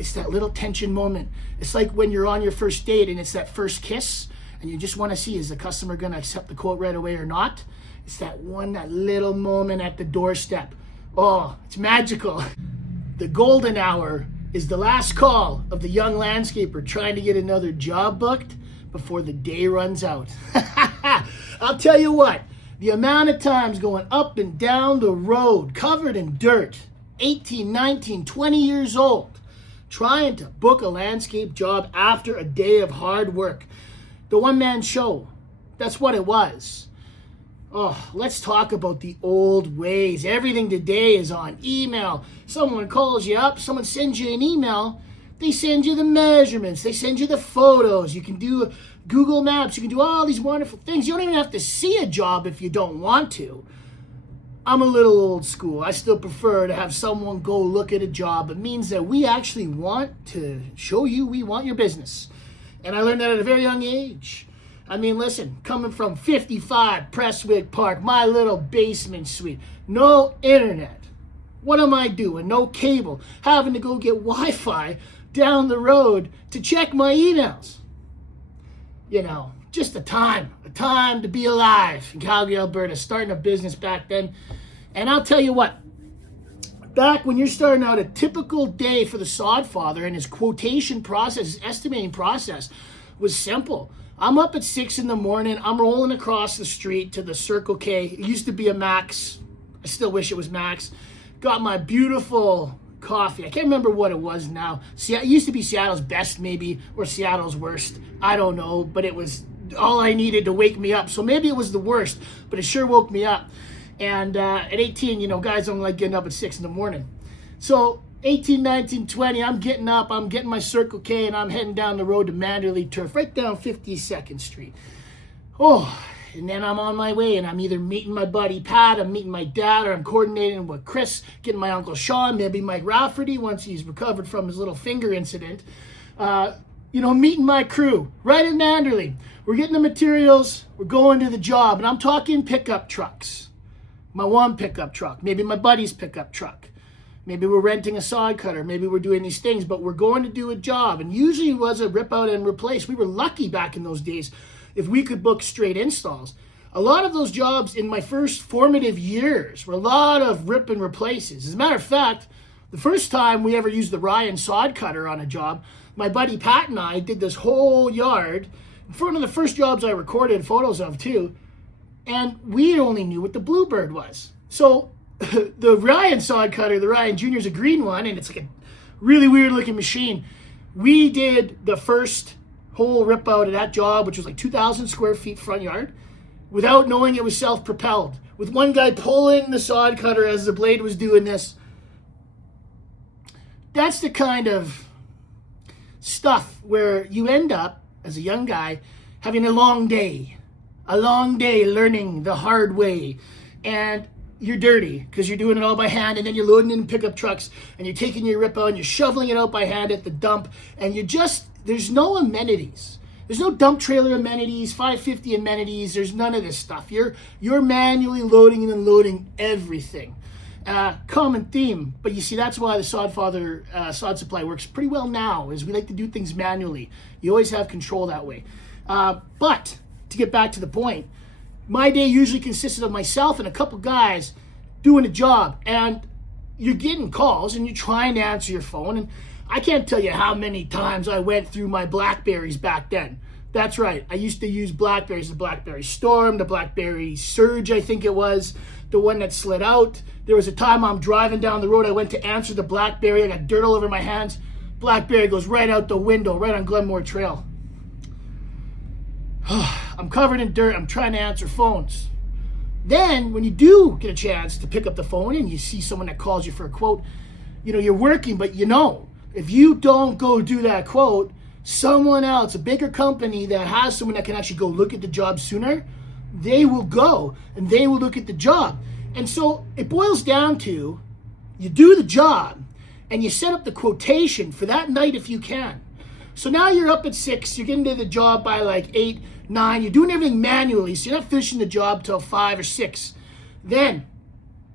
It's that little tension moment. It's like when you're on your first date and it's that first kiss and you just want to see, is the customer going to accept the quote right away or not? It's that little moment at the doorstep. Oh, it's magical. The golden hour is the last call of the young landscaper trying to get another job booked before the day runs out. I'll tell you what, the amount of times going up and down the road covered in dirt, 18, 19, 20 years old, trying to book a landscape job after a day of hard work. The one-man show, that's what it was. Oh, let's talk about the old ways. Everything today is on email. Someone calls you up, someone sends you an email, they send you the measurements, they send you the photos. You can do Google Maps, you can do all these wonderful things. You don't even have to see a job if you don't want to. I'm a little old school. I still prefer to have someone go look at a job. It means that we actually want to show you we want your business. And I learned that at a very young age. I mean, listen, coming from 55 Prestwick Park, my little basement suite, no internet. What am I doing? No cable. Having to go get Wi-Fi down the road to check my emails. You know, just a time to be alive in Calgary, Alberta, starting a business back then. And I'll tell you what, back when you're starting out, a typical day for the Sodfather and his quotation process, his estimating process was simple. I'm up at 6 in the morning. I'm rolling across the street to the Circle K. It used to be a Max. I still wish it was Max. Got my beautiful coffee. I can't remember what it was now. It used to be Seattle's Best maybe, or Seattle's Worst. I don't know, but it was all I needed to wake me up. So maybe it was the worst, but it sure woke me up. And at 18, you know, guys don't like getting up at 6 in the morning. So 18, 19, 20, I'm getting up, I'm getting my Circle K, and I'm heading down the road to Manderley Turf, right down 52nd Street. Oh, and then I'm on my way, and I'm either meeting my buddy Pat, I'm meeting my dad, or I'm coordinating with Chris, getting my Uncle Sean, maybe Mike Rafferty once he's recovered from his little finger incident. Meeting my crew right in Manderley. We're getting the materials, we're going to the job, and I'm talking pickup trucks. My one pickup truck, maybe my buddy's pickup truck. Maybe we're renting a sod cutter. Maybe we're doing these things, but we're going to do a job. And usually it was a rip out and replace. We were lucky back in those days if we could book straight installs. A lot of those jobs in my first formative years were a lot of rip and replaces. As a matter of fact, the first time we ever used the Ryan sod cutter on a job, my buddy Pat and I did this whole yard. One of the first jobs I recorded photos of too. And we only knew what the Bluebird was. So the Ryan sod cutter, the Ryan Jr. is a green one, and it's like a really weird looking machine. We did the first whole rip out of that job, which was like 2,000 square feet front yard, without knowing it was self-propelled, with one guy pulling the sod cutter as the blade was doing this. That's the kind of stuff where you end up, as a young guy, having a long day learning the hard way. And you're dirty because you're doing it all by hand, and then you're loading in pickup trucks and you're taking your rip out and you're shoveling it out by hand at the dump, and there's no amenities. There's no dump trailer amenities, 550 amenities. There's none of this stuff. You're manually loading and unloading everything. Common theme, but you see, that's why the Sodfather sod supply works pretty well now, is we like to do things manually. You always have control that way. But to get back to the point, my day usually consisted of myself and a couple guys doing a job, and you're getting calls and you're trying to answer your phone, and I can't tell you how many times I went through my BlackBerries back then. That's right, I used to use BlackBerries, the BlackBerry Storm, the BlackBerry Surge, I think it was, the one that slid out. There was a time I'm driving down the road, I went to answer the BlackBerry, I got dirt all over my hands, BlackBerry goes right out the window, right on Glenmore Trail. I'm covered in dirt. I'm trying to answer phones. Then, when you do get a chance to pick up the phone and you see someone that calls you for a quote, you're working, but if you don't go do that quote, someone else, a bigger company that has someone that can actually go look at the job sooner, they will go and they will look at the job. And so it boils down to, you do the job and you set up the quotation for that night if you can. So now you're up at 6, you're getting to the job by like 8, 9, you're doing everything manually, so you're not finishing the job till 5 or 6. Then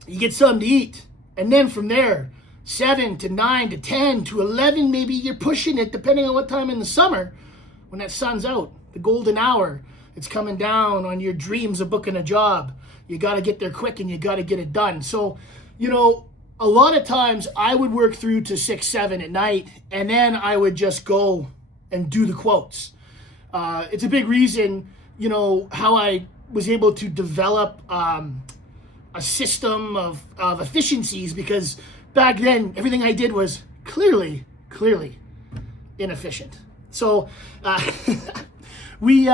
you get something to eat, and then from there, 7 to 9 to 10 to 11, maybe you're pushing it depending on what time in the summer when that sun's out, the golden hour. It's coming down on your dreams of booking a job. You got to get there quick and you got to get it done. So, you know, a lot of times I would work through to 6, 7 at night, and then I would just go and do the quotes. It's a big reason, you know, how I was able to develop a system of efficiencies, because back then everything I did was clearly inefficient. So we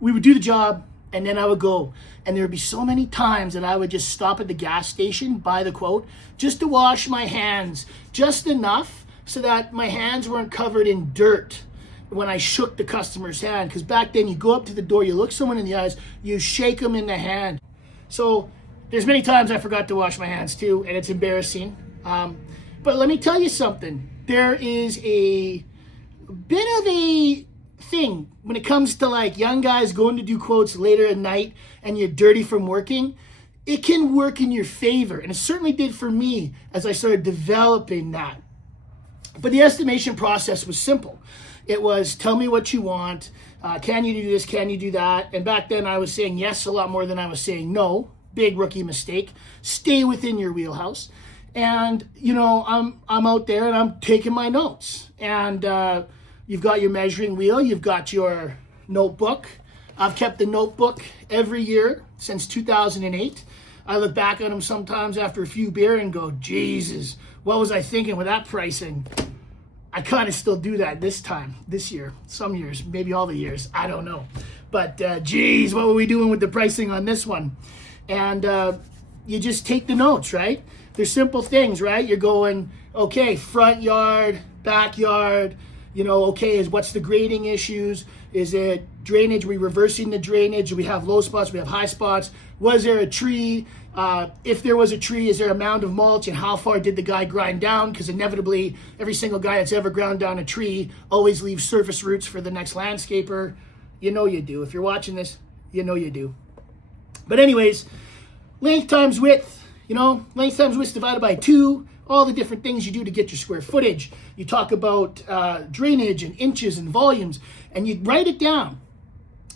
would do the job, and then I would go, and there would be so many times that I would just stop at the gas station, buy the quote, just to wash my hands, just enough so that my hands weren't covered in dirt when I shook the customer's hand. Because back then you go up to the door, you look someone in the eyes, you shake them in the hand. So there's many times I forgot to wash my hands too, and it's embarrassing. But let me tell you something. There is a bit of a thing when it comes to like young guys going to do quotes later at night and you're dirty from working. It can work in your favor, and it certainly did for me as I started developing that. But the estimation process was simple. It was, tell me what you want, can you do this, can you do that? And back then I was saying yes a lot more than I was saying no. Big rookie mistake. Stay within your wheelhouse. And you know, I'm out there and I'm taking my notes, and you've got your measuring wheel, you've got your notebook. I've kept the notebook every year since 2008. I look back at them sometimes after a few beer and go, Jesus, what was I thinking with that pricing? I kind of still do that this year, some years, maybe all the years, I don't know. But geez, what were we doing with the pricing on this one? And you just take the notes, right? They're simple things, right? You're going, okay, front yard, backyard, you know, okay, what's the grading issues? Is it drainage? Are we reversing the drainage? Do we have low spots? Do we have high spots? Was there a tree? If there was a tree, is there a mound of mulch, and how far did the guy grind down? Because inevitably, every single guy that's ever ground down a tree always leaves surface roots for the next landscaper. You know you do. If you're watching this, you know you do. But anyways, length times width, you know, length times width divided by 2, all the different things you do to get your square footage. You talk about drainage and inches and volumes, and you write it down.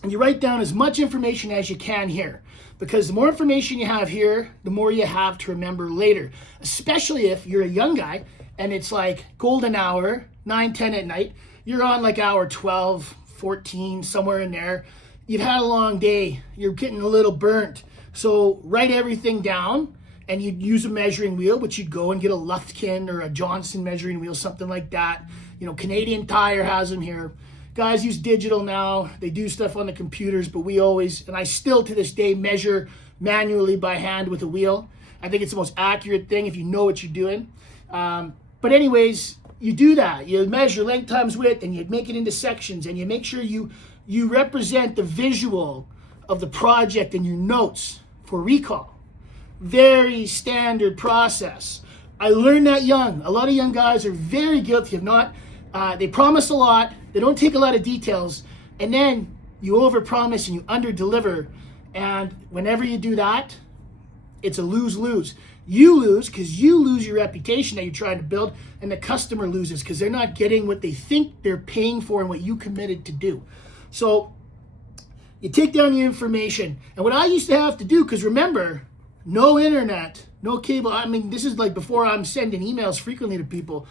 And you write down as much information as you can here, because the more information you have here, the more you have to remember later, especially if you're a young guy and it's like golden hour, 9, 10 at night. You're on like hour 12, 14, somewhere in there. You've had a long day. You're getting a little burnt. So write everything down, and you'd use a measuring wheel, which you'd go and get a Lufkin or a Johnson measuring wheel, something like that. You know, Canadian Tire has them here. Guys use digital now. They do stuff on the computers, but we always, and I still to this day, measure manually by hand with a wheel. I think it's the most accurate thing if you know what you're doing. But anyways, you do that. You measure length times width, and you make it into sections, and you make sure you represent the visual of the project in your notes for recall. Very standard process. I learned that young. A lot of young guys are very guilty of not, they promise a lot, they don't take a lot of details, and then you overpromise and you underdeliver. And whenever you do that, it's a lose-lose. You lose because you lose your reputation that you're trying to build, and the customer loses because they're not getting what they think they're paying for and what you committed to do. So you take down your information. And what I used to have to do, because remember, no internet, no cable. I mean, this is like before I'm sending emails frequently to people.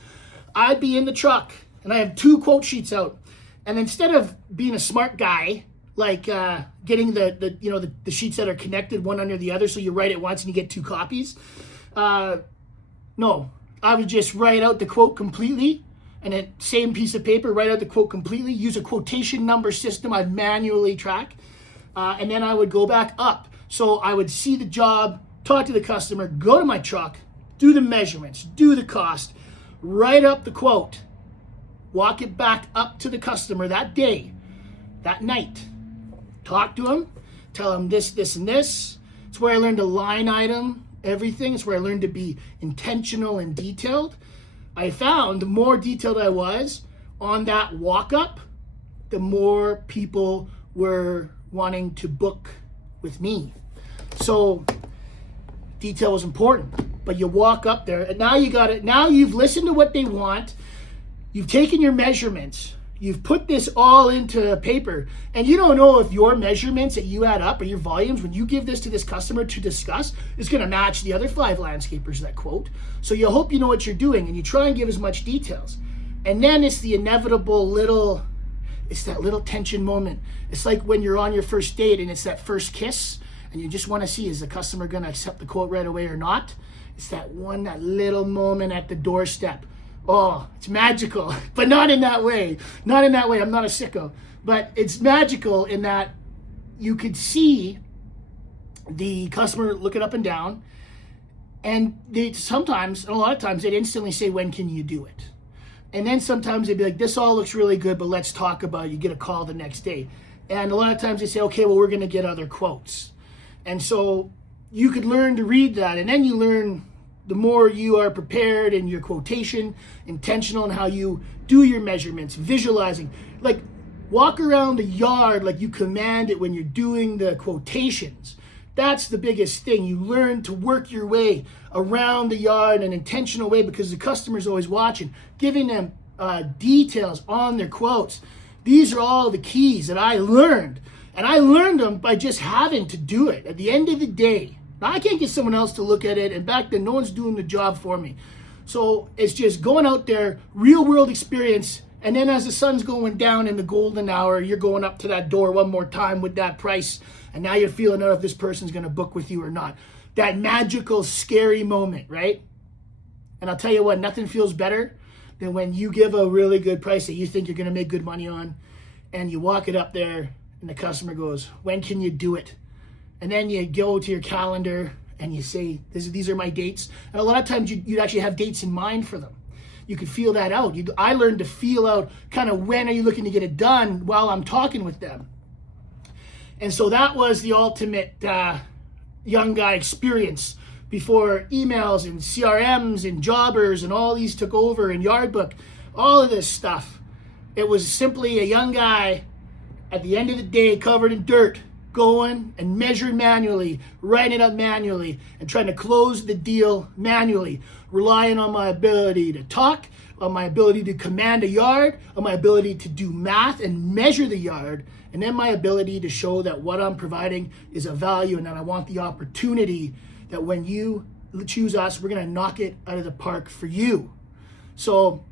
I'd be in the truck and I have 2 quote sheets out. And instead of being a smart guy, like getting the sheets that are connected one under the other, so you write it once and you get 2 copies. No, I would just write out the quote completely, and then same piece of paper, write out the quote completely, use a quotation number system I'd manually track, and then I would go back up. So I would see the job, talk to the customer, go to my truck, do the measurements, do the cost, write up the quote, walk it back up to the customer that day, that night, talk to him, tell him this, this, and this. It's where I learned to line item everything. It's where I learned to be intentional and detailed. I found the more detailed I was on that walk up, the more people were wanting to book with me. So detail was important. But you walk up there, and now you got it. Now you've listened to what they want. You've taken your measurements. You've put this all into paper, and you don't know if your measurements that you add up or your volumes, when you give this to this customer to discuss, is going to match the other 5 landscapers that quote. So you hope you know what you're doing, and you try and give as much details. And then it's the inevitable little, it's that little tension moment. It's like when you're on your first date and it's that first kiss, and you just want to see, is the customer going to accept the quote right away or not? It's that little moment at the doorstep. Oh, it's magical, but not in that way. Not in that way. I'm not a sicko. But it's magical in that you could see the customer looking up and down, and they sometimes, a lot of times, they'd instantly say, when can you do it? And then sometimes they'd be like, this all looks really good, but let's talk about it. You get a call the next day. And a lot of times they say, okay, well, we're going to get other quotes. And so you could learn to read that, and then you learn the more you are prepared in your quotation, intentional in how you do your measurements, visualizing. Like, walk around the yard like you command it when you're doing the quotations. That's the biggest thing. You learn to work your way around the yard in an intentional way because the customer's always watching, giving them details on their quotes. These are all the keys that I learned. And I learned them by just having to do it. At the end of the day, now, I can't get someone else to look at it, and back then, no one's doing the job for me. So it's just going out there, real world experience, and then as the sun's going down in the golden hour, you're going up to that door one more time with that price, and now you're feeling out if this person's going to book with you or not. That magical, scary moment, right? And I'll tell you what, nothing feels better than when you give a really good price that you think you're going to make good money on, and you walk it up there, and the customer goes, when can you do it? And then you go to your calendar and you say, these are my dates. And a lot of times you'd actually have dates in mind for them. You could feel that out. I learned to feel out kind of when are you looking to get it done while I'm talking with them. And so that was the ultimate young guy experience before emails and CRMs and jobbers and all these took over and Yardbook, all of this stuff. It was simply a young guy at the end of the day covered in dirt, going and measuring manually, writing it up manually, and trying to close the deal manually, relying on my ability to talk, on my ability to command a yard, on my ability to do math and measure the yard, and then my ability to show that what I'm providing is of value and that I want the opportunity that when you choose us, we're going to knock it out of the park for you. So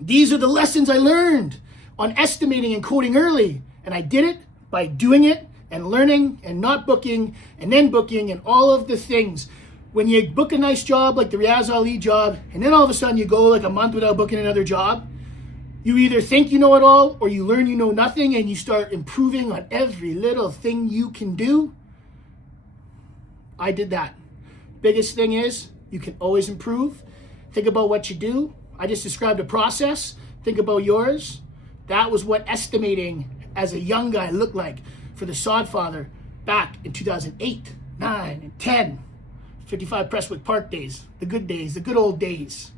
these are the lessons I learned on estimating and quoting early, and I did it by doing it and learning and not booking and then booking and all of the things. When you book a nice job like the Riaz Ali job and then all of a sudden you go like a month without booking another job, you either think you know it all or you learn you know nothing and you start improving on every little thing you can do. I did that. Biggest thing is you can always improve. Think about what you do. I just described a process. Think about yours. That was what estimating as a young guy looked like for the Sodfather back in 2008, 9, and 10. 55 Prestwick Park days, the good old days.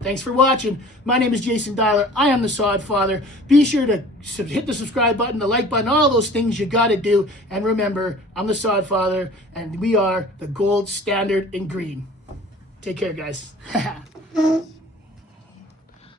Thanks for watching. My name is Jason Dialer. I am the Sodfather. Be sure to hit the subscribe button, the like button, all those things you got to do. And remember, I'm the Sodfather, and we are the gold standard in green. Take care, guys.